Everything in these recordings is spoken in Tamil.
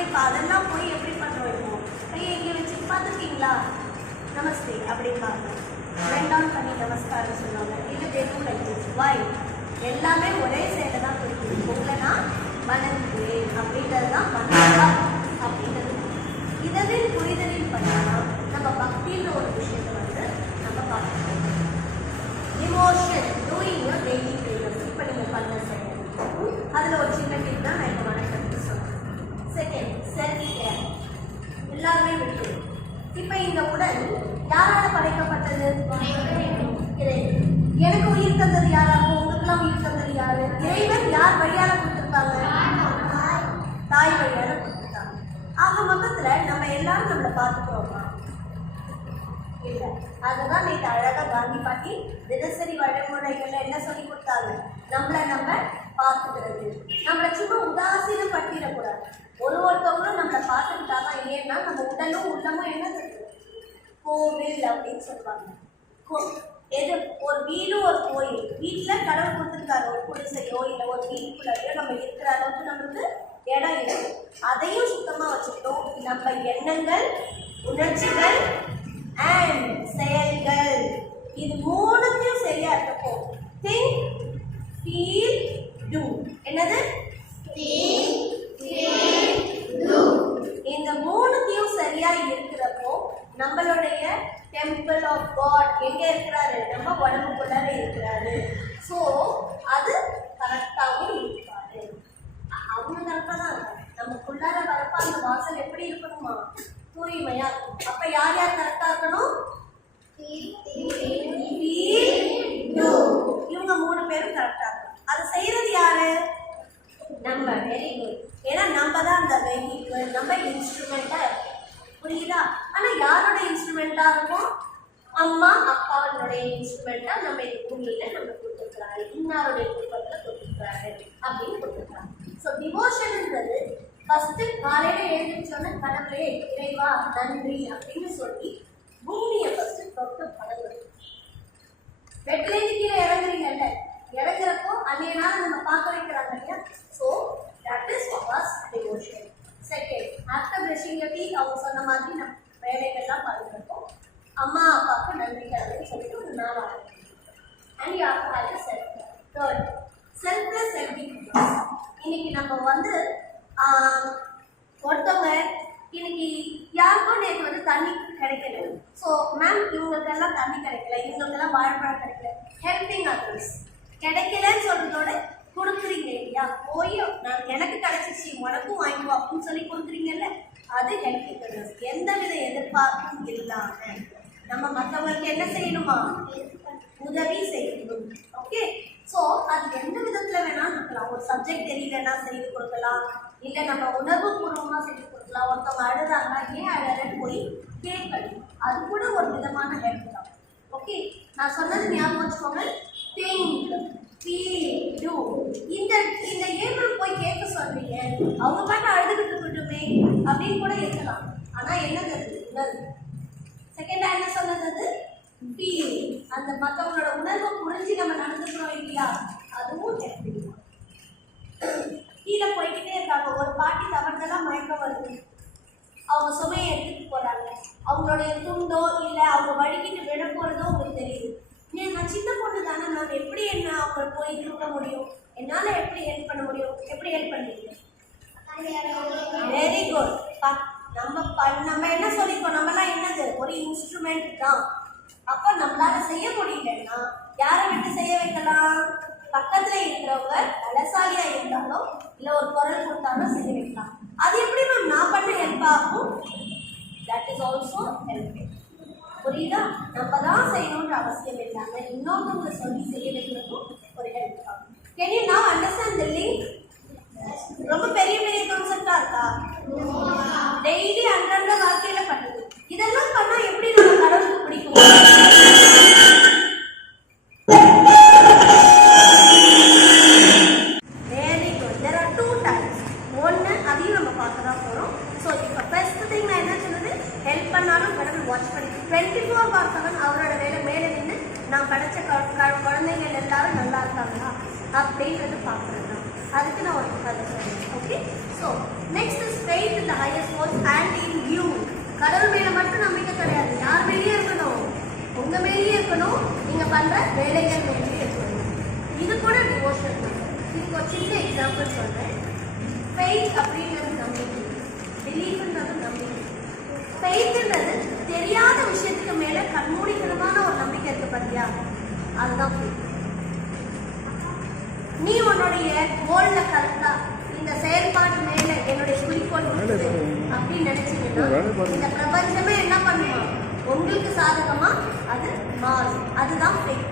ஆனால் இப்போ அதெல்லாம் போய் எப்படி பண்ணுறோம் இப்போ? கையை இங்கே வச்சு பார்த்துருக்கீங்களா? நமஸ்தே அப்படிம்பாங்க ரெண்டாம் பண்ணி நமஸ்காரம் சொல்லுவாங்க. இல்லை வெறும் லைக் வாய் எல்லாமே ஒரே செயலை தான் குறிக்குது. உங்களை நான் வணங்குகிறேன் அப்படின்றது தான் வணக்கம் அப்படின்றது. இதனில் புரிதலில் படினா நம்ம பக்தின்ற ஒரு விஷயத்தை வந்து நம்ம பார்க்கணும். இமோஷன் டூயிங் டெய்லி ப்ரேயர்ஸ் இப்போ நீங்கள் பண்ண செயல். அதில் ஒரு சின்ன டிப் தான் நான் இப்போ வணக்கத்துக்கு சொல்கிறேன் செகண்ட் செல்ஃப் கேர் எல்லாருமே விட்டு இப்போ இந்த உடல் யாரால படைக்கப்பட்டது? எனக்கு உயிர் தந்தது யாராகும் உங்களுக்கெல்லாம் உயிர் தந்தது யாரு? இறைவன் யார் வழியால கொடுத்துருக்காங்க தாய் வழியால கொடுத்துருக்காங்க. ஆக மொத்தத்துல நம்ம எல்லாரும் நம்மளை பார்த்துக்கிறோமா? இல்ல. அதுதான் நேற்று அழகா காந்தி பாட்டி தினசரி வழிமுறைகள்ல என்ன சொல்லி கொடுத்தாங்க? நம்மளை நம்ம பார்த்துக்கிறது. நம்மளை சும்மா உதாசீனம் பட்டிடக்கூடாது ஒரு ஒருத்தவங்களும் நம்மளை பார்த்துக்கிட்டாதான் ஏன்னா நம்ம உடலும் உள்ளமும் என்னது கோவில் அப்படின்னு சொல்லுவாங்க. கோ- எது ஒரு வீடும் ஒரு கோயில். வீட்டில் கடவுள் கொடுத்துருக்காரு. ஒரு குடிசையோ இல்லை ஒரு வீட்டுக்குள்ளேயோ நம்ம இருக்கிற அளவுக்கு நம்மளுக்கு இடம் இருக்கு. அதையும் சுத்தமாக வச்சுக்கணும் நம்ம எண்ணங்கள் உணர்ச்சிகள் அண்ட் செயல்கள். இது மூணுத்தையும் சரியா இருக்கப்போ திங்க் ஃபீல் டூ என்னது இந்த மூணுத்தையும் சரியா இருக்கிறப்போ நம்மளுடைய டெம்பிள் ஆஃப் காட் எங்க இருக்கிறாரு நம்ம உடம்புக்குள்ளார இருக்கிறாரு ஸோ அது கரெக்டாகவும் இருப்பாரு அ- அவங்க கரெக்டாக தான் இருக்காங்க நமக்குள்ளார வரப்ப அந்த வாசல் எப்படி இருக்கணுமா தூய்மையா இருக்கும் அப்ப யார் யார் கரெக்டா இருக்கணும் Feel, do. இவங்க மூணு பேரும் கரெக்டா இருக்கணும் அதை செய்யறது யாரு நம்ம வெரி குட் ஏன்னா நம்ம தான் அந்த வெஹிக்கிள் நம்ம இன்ஸ்ட்ருமெண்ட்டாக இருக்கும் புரியுதா ஆனால் யாரோட இன்ஸ்ட்ருமெண்ட்டாக இருக்கும் அம்மா அப்பாவுடைய இன்ஸ்ட்ருமெண்ட்டாக நம்ம இந்த பூமியில் நம்ம கொடுத்துருக்குறாரு இன்னாருடைய குடும்பத்தில் கொடுத்துருக்குறாரு அப்படின்னு கொடுத்துருக்காங்க ஸோ டிவோஷன்ன்றது ஃபஸ்ட்டு காலையில் எழுந்திரிச்சோன்னே கடவுளே இறைவா நன்றி அப்படின்னு சொல்லி பூமியை ஃபஸ்ட்டு தொட்டு பழகுறது வெட்டிலேருந்து கீழே இறங்குறீங்கல்ல இறங்குறப்போ அன்றைய நாள் நம்ம பார்க்க வைக்கிறாங்க இல்லையா? So that is was devotion second after brushing tea அவங்க சொன்ன மாதிரி நம்ம வேலைகள்லாம் பார்க்குறப்போ அம்மா அப்பாவுக்கு நன்றி அப்படின்னு சொல்லிட்டு ஒரு நாள் ஆரம்பிக்கும். And you have have self third selfless selfie இன்னைக்கு நம்ம வந்து ஆஹ், ஒருத்தவங்க இன்னைக்கு யாருக்கும் நேற்று வந்து தண்ணி கிடைக்கல. ஸோ மேம் இவங்களுக்கெல்லாம் தண்ணி கிடைக்கல. இவங்களுக்கெல்லாம் வாழைப்பழம் கிடைக்கல. ஹெல்பிங் அதர்ஸ் கிடைக்கலன்னு சொல்றதோட கொடுக்குறீங்க இல்லையா? போய் நான் எனக்கு கிடைச்சிச்சு உனக்கும் வாங்கிக்கோ அப்படின்னு சொல்லி கொடுக்குறீங்கல்ல? அது ஹெல்பிங் அதர்ஸ் எந்த வித எதிர்பார்ப்பும் இல்லாம நம்ம மற்றவங்களுக்கு என்ன செய்யணுமா? உதவி செய்யணும். ஓகே ஸோ அது எந்த விதத்தில் வேணாலும் இருக்கலாம் ஒரு சப்ஜெக்ட் தெரியலன்னா செய்து கொடுக்கலாம். இல்லை நம்ம உணர்வு பூர்வமாக செய்து கொடுக்கலாம். ஒருத்தவங்க அழுதாங்கன்னா ஏன் அழறன்னு போய் கேட்கணும். அது கூட ஒரு விதமான ஹெல்ப் தான். ஓகே நான் சொன்னது ஞாபகம் வச்சுக்கோங்க. திங்க் ஃபீல் டூ இந்த இந்த ஏபிள் போய் கேட்க சொல்றீங்க. அவங்க பாட்டு அழுதுகிட்டு இருக்கட்டுமே அப்படின்னு கூட இருக்கலாம். ஆனால் என்னது அது? உணர்வு. செகண்டா என்ன சொன்னது ஃபீல் அந்த மற்றவங்களோட உணர்வை புரிஞ்சு நம்ம நடந்துக்கிறோம் இல்லையா? அதுவும் ஹெல்பிங் கீழே போய்கிட்டே இருக்காங்க. ஒரு பாட்டி தவறுதெல்லாம் மயக்கம் வருது. அவங்க சுமையை எடுத்துட்டு போறாங்க. அவங்களுடைய துண்டோ இல்லை அவங்க வழிகிட்டு விட போறதோ உங்களுக்கு தெரியுது ஏன் நான் சின்ன பொண்ணு தானே. நான் எப்படி என்ன அவங்க போய் திருப்ப முடியும்? என்னால் எப்படி ஹெல்ப் பண்ண முடியும்? எப்படி ஹெல்ப் பண்ணுவீங்க? வெரி குட் நம்ம ப- நம்ம என்ன சொல்லிருக்கோம்? நம்மலாம் என்னது? ஒரு இன்ஸ்ட்ருமெண்ட் தான். அப்போ நம்மளால செய்ய முடியலன்னா யாரை விட்டு செய்ய வைக்கலாம்? பக்கத்துல இருக்கிறவங்க பலசாலியா இருந்தாலும் இல்ல ஒரு குரல் கொடுத்தாலும் செய்ய வைக்கலாம். அது எப்படி மேம் நான் பண்ண ஹெல்ப் ஆகும்? தட் இஸ் ஆல்சோ ஹெல்ப் புரியுதா? நம்ம தான் செய்யணுன்ற அவசியம் இல்லாம இன்னொருத்தவங்க சொல்லி செய்ய வைக்கிறதும் ஒரு ஹெல்ப் ஆகும் கேன் யூ நான் அண்டர்ஸ்டாண்ட் த லிங்க் ரொம்ப பெரிய பெரிய கான்செப்டா இருக்கா? டெய்லி அன்றன்ற வாழ்க்கையில பண்ணுது. இதெல்லாம் பண்ணா எப்படி நம்ம கடவுளுக்கு பிடிக்கும்? Very good there are two types பார்க்க தான் போகிறோம் ஸோ இப்போ ஃபர்ஸ்ட் திங் நான் என்ன சொன்னது? ஹெல்ப் பண்ணாலும் கடவுள் வாட்ச் பண்ணி. டுவெண்ட்டி ஃபோர் பார் செவன் அவரோட வேலை மேலே நின்று நான் படைச்ச கு- கு- குழந்தைகள் எல்லாரும் நல்லா இருக்காங்களா? அப்படின்றது பார்க்குறது தான் அதுக்கு நான் ஒரு கதை சொல்றேன் okay so next is faith in the highest force and in கடவுள் மேலே மட்டும் நம்பிக்கை கிடையாது. யார் மேலேயே இருக்கணும். உங்க மேலேயே இருக்கணும். நீங்க பண்ற வேலைகள் மேலேயே இருக்கணும். இது கூட டிவோஷன் தான். இதுக்கு ஒரு சின்ன எக்ஸாம்பிள் சொல்றேன். ஃபெய்த் அப்படின்றது நம்பிக்கை. பிலீஃப்ன்றது நம்பிக்கை. ஃபெய்த்ன்றது தெரியாத விஷயத்துக்கு மேல கண்மூடித்தனமான ஒரு நம்பிக்கை இருக்கு பாத்தியா? அதுதான் faith. நீ உன்னுடைய கோல்ல கரெக்டா இந்த செயல்பாட்டு மேல என்னுடைய குறிக்கோள் அப்படின்னு நினைச்சீங்கன்னா இந்த பிரபஞ்சமே என்ன பண்ணுமா? உங்களுக்கு சாதகமா அது மாறும். அதுதான் faith.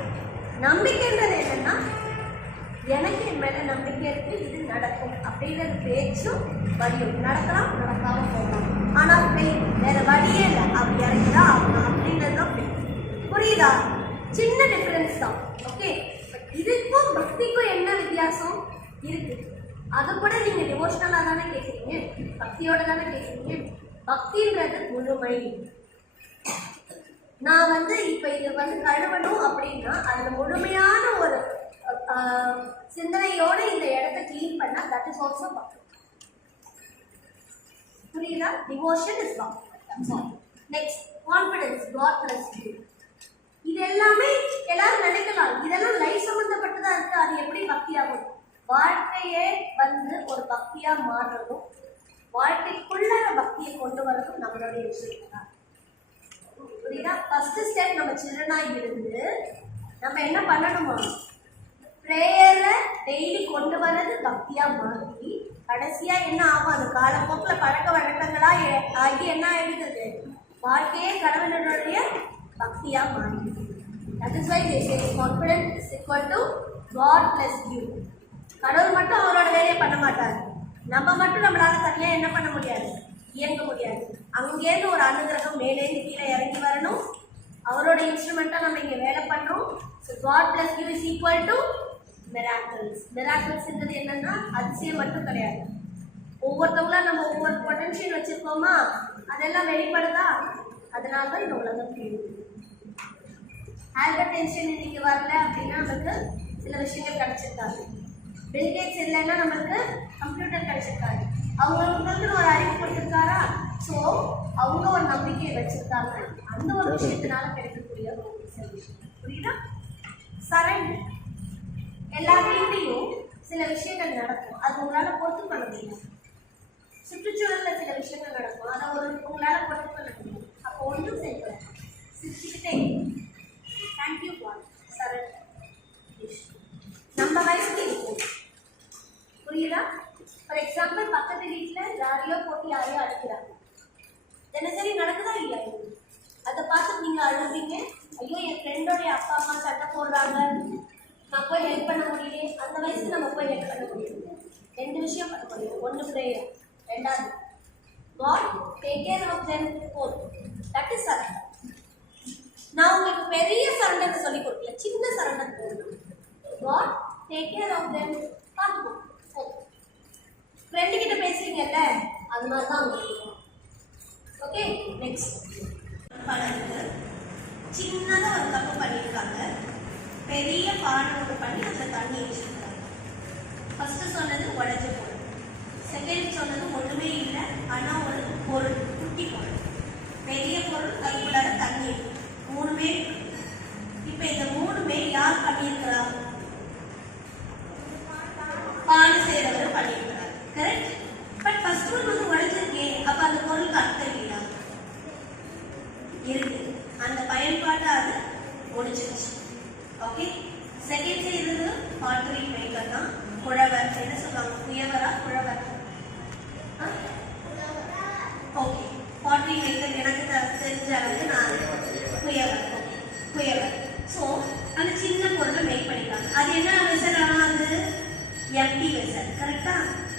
நம்பிக்கைன்றது என்னன்னா எனக்கு என் மேல நம்பிக்கை இருக்கு இது நடக்கும் அப்படின்றது பேச்சும் வழியும் நடக்கலாம் நடக்காம போகலாம். ஆனா faith வேற வழியே இல்லை. அப்படி இறங்கிதான் ஆகணும் அப்படின்றது தான் faith. புரியுதா? சின்ன டிஃபரன்ஸ் தான். ஓகே இதுக்கும் பக்திக்கும் என்ன வித்தியாசம்? இருக்கு. அது கூட நீங்க டிவோஷனலா தானே கேக்குறீங்க? பக்தியோட தானே கேக்குறீங்க? பக்தின்றது முழுமை. நான் வந்து இப்ப இதை வந்து கழுவணும் அப்படின்னா அதுல முழுமையான ஒரு சிந்தனையோட இந்த இடத்த க்ளீன் பண்ணா தட் இஸ் ஆல்சோ பக்தி. புரியுதா? டிவோஷன் இஸ் பக்தி. Next confidence god plus you இது எல்லாமே எல்லாரும் நினைக்கலாம். இதெல்லாம் லைஃப் சம்பந்தப்பட்டதா இருக்கு? அது எப்படி பக்தியாகும்? வாழ்க்கையே வந்து ஒரு பக்தியா மாறுறதும் வாழ்க்கைக்குள்ள பக்தியை கொண்டு வரதும் நம்மளுடைய விஷயம் தான் புரியுதா? ஃபர்ஸ்ட் ஸ்டெப் நம்ம சில்ட்ரனா இருந்து நம்ம என்ன பண்ணணுமா? ப்ரேயரை டெய்லி கொண்டு வர்றது பக்தியா மாறி கடைசியா என்ன ஆகும்? அது காலப்போக்கில் பழக்க வழக்கங்களா ஆகி என்ன ஆயிடுது? வாழ்க்கையே கடவுளுடைய பக்தியா மாறி that is why they say confidence is equal to god plus you கடவுள் மட்டும் அவரோட வேலையை பண்ண மாட்டார். நம்ம மட்டும் நம்மளால தனியாக என்ன பண்ண முடியாது? இயங்க முடியாது. அங்கேருந்து ஒரு அனுகிரகம் மேலேருந்து கீழே இறங்கி வரணும். அவரோட இன்ஸ்ட்ருமெண்ட்டாக நம்ம இங்கே வேலை பண்ணுறோம் so god plus you is equal to miracles மிராக்கிள்ஸ்ன்றது என்னன்னா அதிசயம் மட்டும் கிடையாது. ஒவ்வொருத்தவங்களும் நம்ம ஒவ்வொரு பொட்டன்ஷியல் வச்சுருக்கோமா அதெல்லாம் வெளிப்படுதா? அதனால தான் இந்த உலகம் கேள்வி ஆல்பர்ட் ஐன்ஸ்டைன் இன்னைக்கு வரல அப்படின்னா நமக்கு சில விஷயங்கள் கிடைச்சிருக்காது. பில்கேட்ஸ் இல்லைன்னா நம்மளுக்கு கம்ப்யூட்டர் கிடைச்சிருக்காது. அவங்களுக்கு ஒரு அறிவு கொடுத்துருக்காரா? ஸோ அவங்க ஒரு நம்பிக்கையை வச்சிருக்காங்க. அந்த ஒரு விஷயத்தினால கிடைக்கக்கூடிய ஒரு புரியுதா? சரண்டர் எல்லா வீட்லேயும் சில விஷயங்கள் நடக்கும். அது உங்களால் பொறுத்து பண்ண முடியும். சுற்றுச்சூழல்ல சில விஷயங்கள் நடக்கும். அதை ஒரு உங்களால் பொறுத்து பண்ண முடியும். அப்போ ஒன்றும் செய்யல சிரிச்சுக்கிட்டே. தேங்க்யூ காட் சரண் நம்ம வயசுக்கு இருக்கும் புரியுதா? ஃபார் எக்ஸாம்பிள் பக்கத்து வீட்டில் யாரையோ போட்டு யாரையோ அடிக்கிறாங்க. தினசரி நடக்குதா இல்லையா? அதை பார்த்து நீங்கள் அழுவீங்க ஐயோ என் ஃப்ரெண்டோடைய அப்பா அம்மா சண்டை போடுறாங்க. நான் போய் ஹெல்ப் பண்ண முடியல அந்த வயசுக்கு நம்ம போய் ஹெல்ப் பண்ண முடியும் ரெண்டு விஷயம் பண்ண முடியும். ஒன்று ப்ரேயர் ரெண்டாவது god take care of them for that is surrender நான் உங்களுக்கு பெரிய சரண்டர் சொல்லி கொடுக்கல சின்ன சரண்டர் போதும் god take care of them பார்த்துக்கோ. ஃப்ரெண்டு கிட்ட பேசுறீங்கல்ல அது மாதிரி தான் உங்களுக்கு ஓகே நெக்ஸ்ட் பழகு சின்னதாக ஒரு தப்பு பண்ணியிருக்காங்க. பெரிய பானை ஒன்று பண்ணி அதில் தண்ணி வச்சுருக்காங்க. ஃபஸ்ட்டு சொன்னது உடஞ்ச பொருள். செகண்ட் சொன்னது ஒன்றுமே இல்லை. ஆனால் ஒரு பொருள் குட்டி பொருள். பெரிய பொருள் அதுக்குள்ளார மூணுமே இப்போ இந்த மூணுமே யார் பண்ணியிருக்கிறா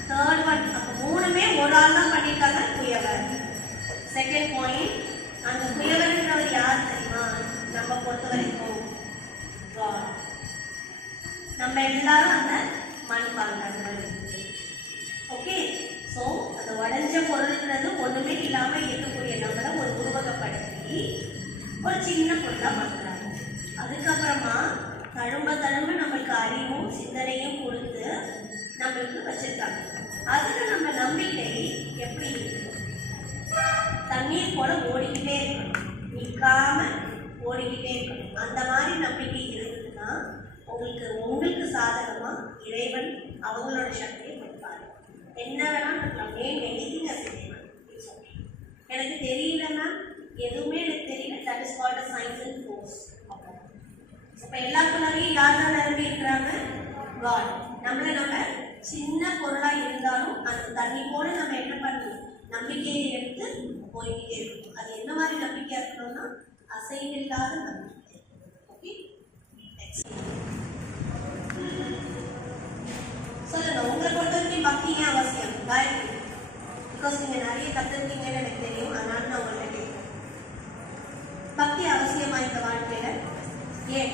தேர்ட் ஒன் அப்போ மூணுமே ஒரு ஆள் தான் பண்ணியிருக்காங்க. குயவர் செகண்ட் பாயிண்ட் அந்த குயவர்ன்றவர் யார் தெரியுமா? நம்ம பொறுத்த வரைக்கும் நம்ம எல்லாரும் அந்த மண் பாண்டங்கள் ஓகே ஸோ அந்த உடஞ்ச பொருள்ன்றது ஒன்றுமே இல்லாமல் இருக்கக்கூடிய நம்மளை ஒரு உருவகப்படுத்தி ஒரு சின்ன பொருளாக பண்ணுறாங்க அதுக்கப்புறமா தழும்ப தழும்ப நம்மளுக்கு அறிவும் சிந்தனையும் கொடுத்து நம்மளுக்கு வச்சிருக்காங்க. அதுல நம்ம நம்பிக்கை எப்படி தண்ணீர் போல ஓடிக்கிட்டே இருக்கணும். நிற்காம ஓடிக்கிட்டே இருக்கணும். அந்த மாதிரி நம்பிக்கை இருந்ததுன்னா உங்களுக்கு உங்களுக்கு சாதகமா இறைவன் அவங்களோட சக்தியை கொடுப்பாரு. என்ன வேணால் இருக்கலாம் நேம் எனிதிங் எனக்கு தெரியலன்னா எதுவுமே எனக்கு தெரியல. That is what a science and course இப்போ எல்லாருக்குள்ளாரையும் யார் தான் நிரம்பி இருக்கிறாங்க? காட் நம்மள நம்ம சின்ன பொருளா இருந்தாலும் அந்த தண்ணி போல நம்ம என்ன பண்ணணும்? நம்பிக்கையை எடுத்து போய்கிட்டே இருக்கணும். அது என்ன மாதிரி நம்பிக்கையா இருக்கணும்னா அசைவில்லாத நம்பிக்கை. ஓகே சொல்லுங்க உங்களை பொறுத்த வரைக்கும் பக்தி அவசியம்? காயத்ரி பிகாஸ் நீங்க நிறைய கத்துருக்கீங்கன்னு எனக்கு தெரியும். அதனால நான் உங்கள்கிட்ட கேட்கிறேன் பக்தி அவசியமா இந்த வாழ்க்கையில? ஏன்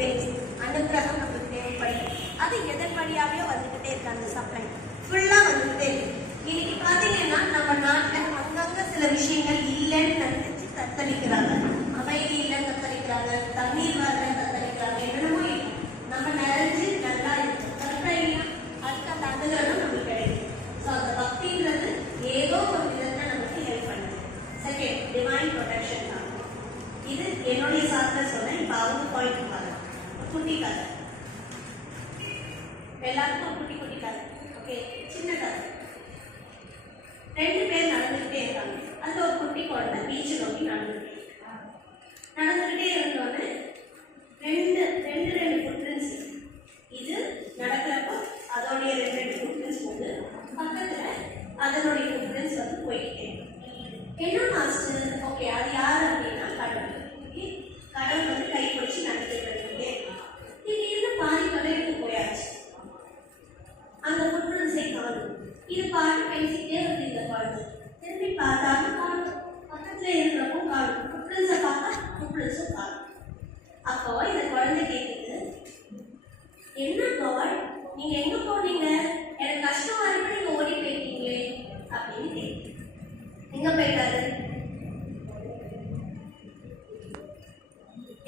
கிரேஸ் அனுகிரகம் நமக்கு தேவைப்படுது அது எதன் வழியாகவே வந்துக்கிட்டே இருக்கு அந்த சப்ளை ஃபுல்லாக வந்துக்கிட்டே இருக்கு. இன்னைக்கு பார்த்தீங்கன்னா நம்ம நாட்டில் அங்கங்கே சில விஷயங்கள் இல்லைன்னு நினைச்சு தத்தளிக்கிறாங்க. அமைதி இல்லைன்னு தத்தளிக்கிறாங்க. தண்ணீர் வரலன்னு தத்தளிக்கிறாங்க என்னென்னமோ இல்லை நம்ம நிறைஞ்சு நல்லா இருக்கும் கரெக்டாக இல்லையா அதுக்கு அந்த அனுகிரகம் நமக்கு கிடைக்கும் ஸோ அந்த பக்தின்றது ஏதோ ஒரு விதத்தில் நமக்கு ஹெல்ப் பண்ணுது செகண்ட் டிவைன் ப்ரொடெக்ஷன் தான் இது என்னுடைய சார்பில் சொன்னேன் இப்போ அவங்க பாயிண்ட் பாருங்க ஒரு குட்டி கதை எல்லாருக்கும் குட்டி குட்டி கதை ஓகே சின்ன கதை ரெண்டு பேர் நடந்துக்கிட்டே இருக்காங்க. அந்த ஒரு குட்டி குழந்தை பீச்சு நோக்கி நடந்துகிட்டே நடந்துகிட்டே இருந்தோடனே ரெண்டு ரெண்டு ரெண்டு ஃபுட்பிரிண்ட்ஸ் இது நடக்கிறப்போ அதோடைய ரெண்டு ரெண்டு ஃபுட்பிரிண்ட்ஸ் போகுது பக்கத்துல அதனுடைய ஃபுட்பிரிண்ட்ஸ் வந்து போயிட்டே என்ன மாஸ்டர் ஓகே அது யார் அப்படின்னா கடவுள் Okay? கடவுள் வந்து கை பிடிச்சி நடத்திட்டு இருந்துட்டே இருக்காங்க. திடீர்னு பாதி தொலைவுக்கு போயாச்சு அந்த ஃபுட்பிரிண்ட்ஸை காணும் இது பாட்டு பேசிக்கிட்டே வருது இந்த பாட்டு திரும்பி பார்த்தாலும் காணும் பக்கத்துல இருக்கிறப்போ காணும் ஃபுட்பிரிண்ட்ஸை பார்த்தா ஃபுட்பிரிண்ட்ஸும் காணும் அப்போ இந்த குழந்தை கேட்குது என்ன காட் நீங்க எங்க போனீங்க எனக்கு கஷ்டமா இருக்கு நீங்க ஓடி போயிட்டீங்களே அப்படின்னு கேட்குது எங்க போயிட்டாரு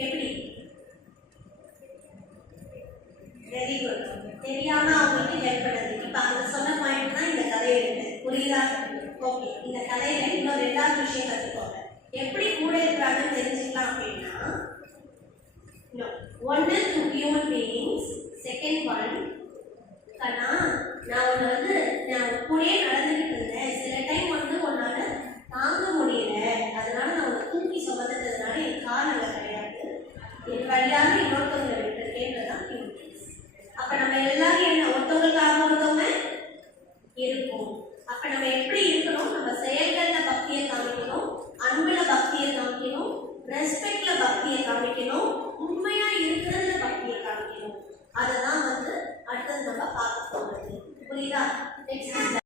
எப்படி? வெரி குட் தெரியாம அவங்களுக்கு ஹெல்ப் பண்ணது இப்ப அந்த சொன்ன பாயிண்ட் தான் இந்த கதையை இருக்கு புரியுதா? ஓகே இந்த கதையில இன்னும் ரெண்டாவது விஷயம் கத்துக்கோங்க. எப்படி கூட இருக்கிறாங்கன்னு தெரிஞ்சுக்கலாம் அப்படின்னா No.